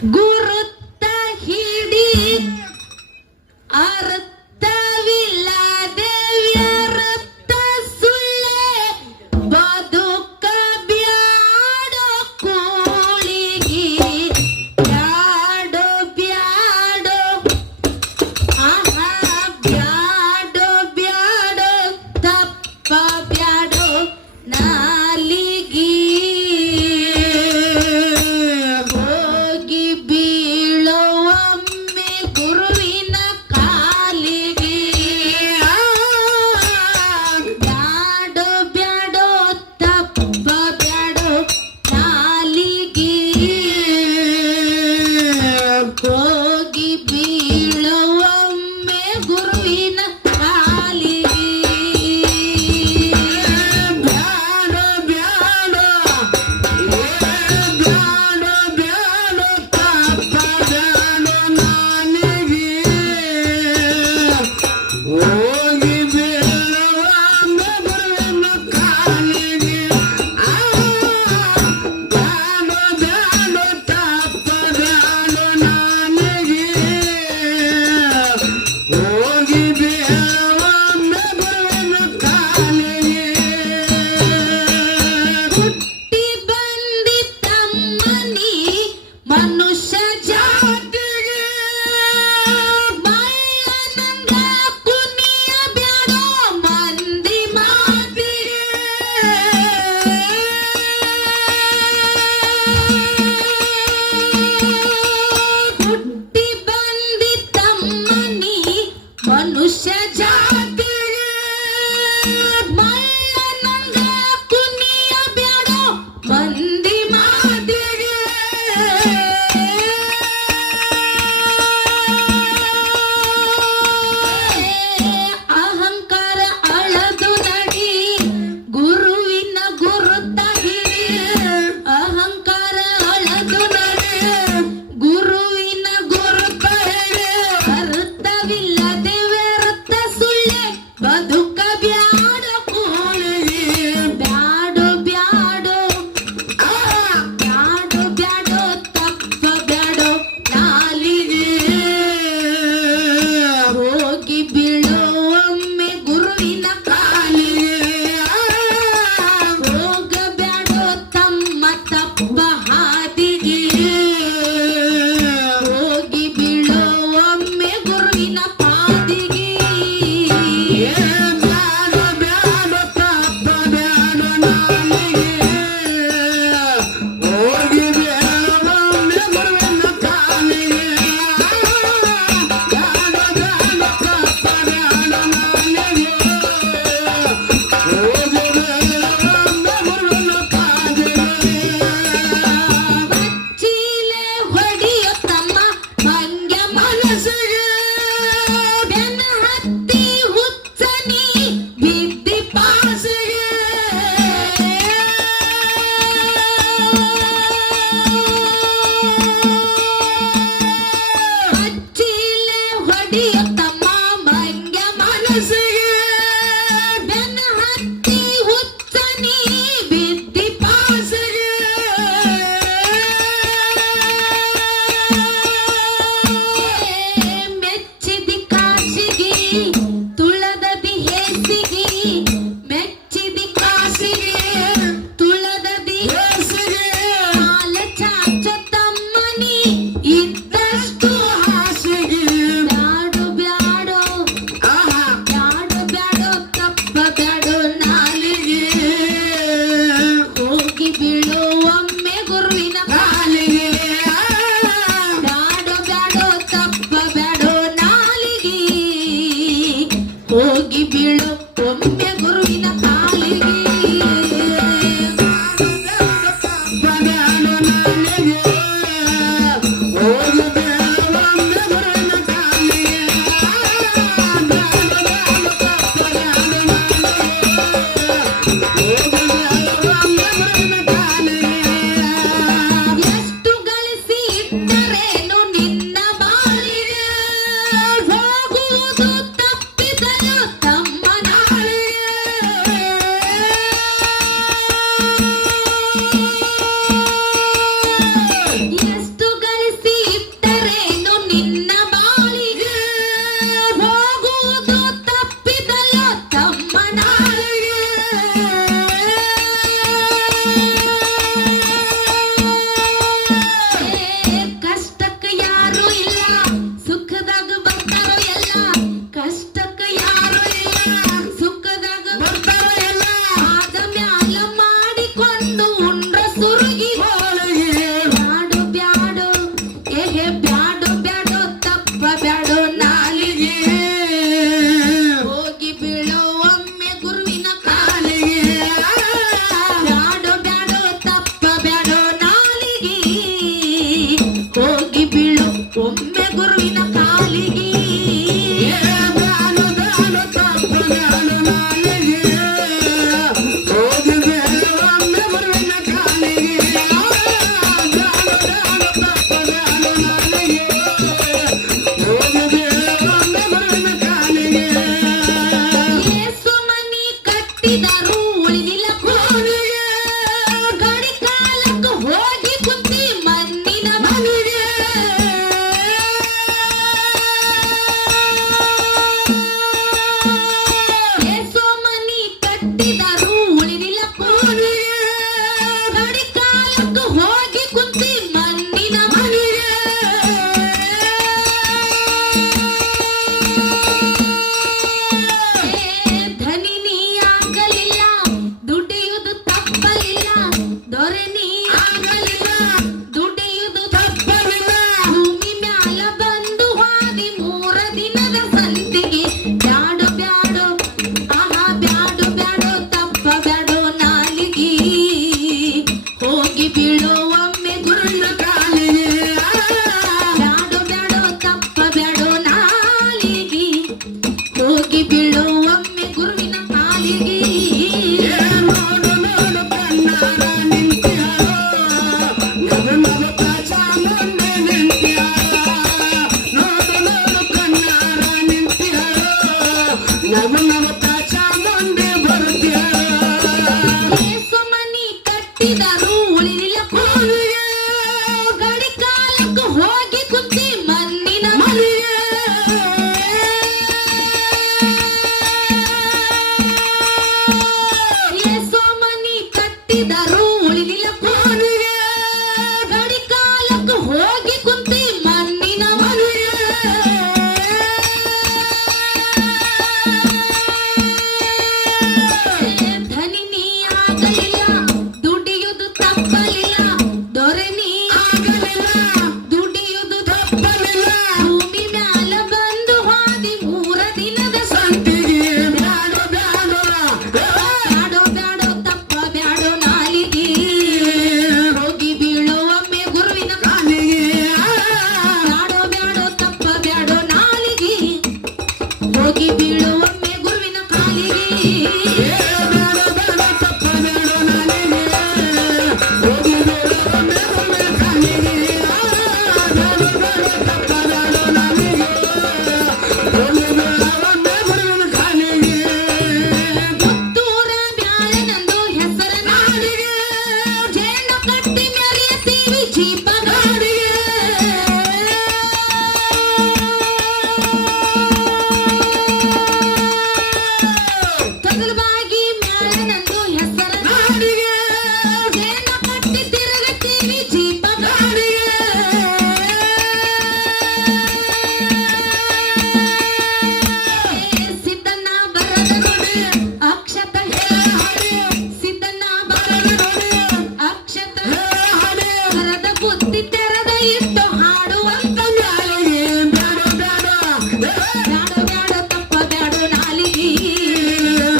ಗುರುತ ಹಿಡಿ ಅರ್ಥವಿಲ್ಲದೆ ವ್ಯರ್ಥ ಸುಳ್ಳೆ ಬದುಕ ಬ್ಯಾಡೋ ಕೂಳಿಗಿ ಬ್ಯಾಡೋ ಬ್ಯಾಡೋ ಆಹಾ ಬ್ಯಾಡೋ ಬ್ಯಾಡೋ ತಪ್ಪ ಬ್ಯಾಡೋ ನಾಲಿಗಿ ಹೋಗಿ ಬಿ ಹೋಗಿ ಬೀಳು ಒಮ್ಮೆ ಗುರುವಿನ ಕಾಲಿಗೆ ಏಸು ಮನಿ ಕಟ್ಟಿದರು ಉಳಿದಿಲ್ಲ ಕೋಲಿಗೆ ಗಡಿ ಕಾಲಕ್ಕೆ ಹೋಗಿ ಕುಂತಿ ಮಣ್ಣಿನ ಮನೆಗೆ ಏಸು ಮನಿ ಕಟ್ಟಿದರು ಉಳಿದಿಲ್ಲ ಕೋಲಿಗೆ ಗಡಿ ಕಾಲಕ್ಕೆ ಹೋಗಿ ಕುಂತಿ ಮಣ್ಣಿನ ಮನೆಗೆ ಧನಿ ನೀ ಆಗಲಿಲ್ಲ ದುಡಿಯುವುದು ತಪ್ಪಲಿಲ್ಲ ದೊರೆ ನೀ ಆಗಲಿಲ್ಲ ದುಡಿಯುವುದು ತಪ್ಪಲಿಲ್ಲ ಭೂಮಿ ಮ್ಯಾಲ ಬಂದು ಹಾದಿ 3 ದಿನದ ಸಂತಿಗೆ ಬ್ಯಾಡು ಬ್ಯಾಡು ಆಹಾ ಬ್ಯಾಡು ಬ್ಯಾಡು ತಪ್ಪ ಬ್ಯಾಡು ನಾಲಿಗೆ ಹೋಗಿ ಬೀಳೋ ಒಮ್ಮೆ ಗುರುವಿನ ಕಾಲಿಗೆ ಬ್ಯಾಡು ಬ್ಯಾಡು ತಪ್ಪ ಬ್ಯಾಡು ನಾಲಿಗೆ ಹೋಗಿ ಬೀಳೋ ಒಮ್ಮೆ ಗುರುವಿನ ಕಾಲಿಗೆ ನೋಡು ನೋಡು ಕಣ್ಣಾರ ನಿಂತ್ಯಾರೋ ನಗು ನಗುತ್ತ ಚಾಮುಂಡಿ ನಿಂತ್ಯಾರೋ ನೋಡು ನೋಡು ಕಣ್ಣಾರ ನಿಂತ್ಯಾರೋ ನಗು ನಗುತ್ತ ಚಾಮುಂಡಿ ಬರ್ತ್ಯಾರೋ ಏಸು ಮನಿ ಕಟ್ಟಿದರು ಉಳಿಲಿಲ್ಲ ಕೋಲಿಗೆ ಗಡಿ ಕಾಲಕ್ಕೆ ಹೋಗಿ ಕುಂತಿ ಮಣ್ಣಿನ ಮನೆಗೆ ಏಸು ಮನಿ ಕಟ್ಟಿದರು ಉಳಿಲಿಲ್ಲ ಕೋಲಿಗೆ ಗಡಿ ಕಾಲಕ್ಕೆ ಹೋಗಿ ಕುಂತಿ ಮಣ್ಣಿನ ಮನೆಗೆ ಧನಿ ನೀ ಆಗಲಿಲ್ಲ ದುಡಿಯುವುದು ತಪ್ಪಲಿಲ್ಲ ದೊರೆ ನೀ ಆಗಲಿಲ್ಲ ದುಡಿಯುವುದು ತಪ್ಪಲಿಲ್ಲ ಭೂಮಿ ಮ್ಯಾಲ ಬಂದು ಹಾದಿ 3 ದಿನದ ಸಂತಿಗೆ ಬ್ಯಾಡು ಬ್ಯಾಡು ಬ್ಯಾಡು ಬ್ಯಾಡು ತಪ್ಪ ಬ್ಯಾಡು ನಾಲಿಗೆ ಹೋಗಿ ಬೀಳೋ ಒಮ್ಮೆ ಗುರುವಿನ ಕಾಲಿಗೆ ಬ್ಯಾಡು ಬ್ಯಾಡು ತಪ್ಪ ಬ್ಯಾಡು ನಾಲಿಗೆ ಹೋಗಿ ಬೀಳೋ ಒಮ್ಮೆ ಗುರುವಿನ ಕಾಲಿಗೆ ಪುತ್ತೂರ ಬ್ಯಾಳನಂದು ಹೆಸರ ನಾಡಿಗೆ ಜೇನು ಕಟ್ಟಿ ಮೆರೆಯುತ್ತೀವಿ ಜೀಪ ಗಾಡಿಗೆ ತೊಗಲ್ಬಾಗಿ ಮ್ಯಾಳನಂದು ಹೆಸರ ನಾಡಿಗೆ ಜೇನು ಕಟ್ಟಿ ತಿರುಗುತ್ತೀವಿ ಜೀಪ ಗಾಡಿಗೆ ಸಿದ್ದಣ್ಣ ಬರದ ನೋಡಿ ಅಕ್ಷತ ಸಿದ್ದಣ್ಣ ಬರದ ನೋಡಿ ಅಕ್ಷತ ಬರದ ಬುದ್ಧಿ ತೆರೆದ ಇಟ್ಟು ಹಾಡುವಂತ ನಾಲಿಗೆ ಬ್ಯಾಡು ಬ್ಯಾಡು ಬ್ಯಾಡು ಬ್ಯಾಡು ತಪ್ಪ ಬ್ಯಾಡು ನಾಲಿಗೆ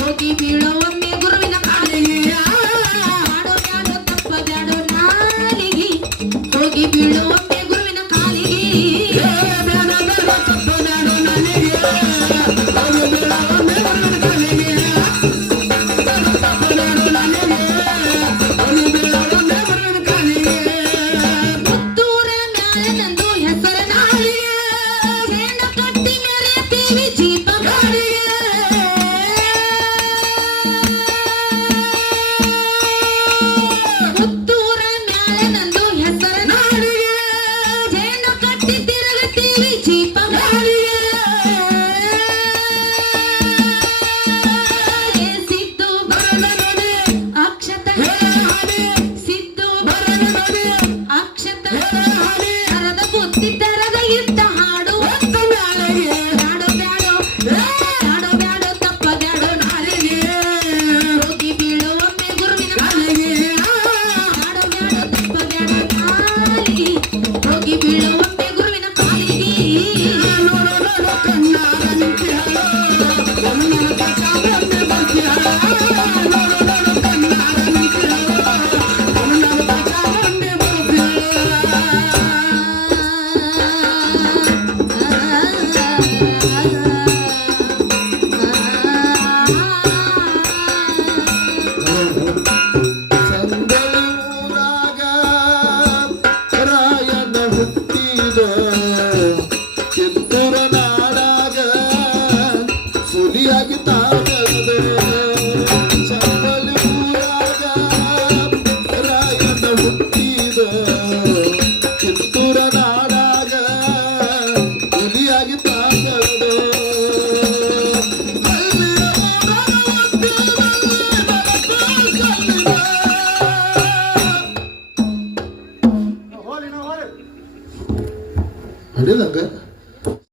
ಹೋಗಿ ಬೀಳೋ ಒಮ್ಮೆ ಗುರುವಿನ ಕಾಲಿಗೆ ಬ್ಯಾಡು ಬ್ಯಾಡು ತಪ್ಪ ಬ್ಯಾಡು ನಾಲಿಗೆ ಹೋಗಿ ಬೀಳೋ ಒಮ್ಮೆ ಗುರುವಿನ ಕಾಲಿಗೆ ಪುತ್ತೂರ ಮ್ಯಾಳನಂದು ಹೆಸರ ನಾಡಿಗೆ ಜೇನು ಕಟ್ಟಿ ಮೆರೆಯುತ್ತೀವಿ ಜೀಪ ಗಾಡಿಗೆ ಪುತ್ತೂರ ಮ್ಯಾಳನಂದು ಹೆಸರ ನಾಡಿಗೆ ಜೇನು ಕಟ್ಟಿ ತಿರುಗುತ್ತೀವಿ ಜೀಪ ಗಾಡಿಗೆ ಸಿದ್ದು ಬರದ ನೋಡಿ ಅಕ್ಷತ ಸಿದ್ದು ಬರದ ನೋಡಿ ಅಕ್ಷತ ಬರದ ಬುದ್ಧಿ ತೆರೆದ ಇಟ್ಟ ಹಾಡುವಂತ ನಾಲಿಗೆ ಬ್ಯಾಡು ಬ್ಯಾಡು ಬ್ಯಾಡು ಬ್ಯಾಡು ತಪ್ಪ ಬ್ಯಾಡು ನಾಲಿಗೆ ಹೋಗಿ ಬೀಳೋ ಒಮ್ಮೆ ಗುರುವಿನ ಕಾಲಿಗೆ ಬ್ಯಾಡು ಬ್ಯಾಡು ತಪ್ಪ ಬ್ಯಾಡು ನಾಲಿಗೆ ಹೋಗಿ ಬೀಳೋ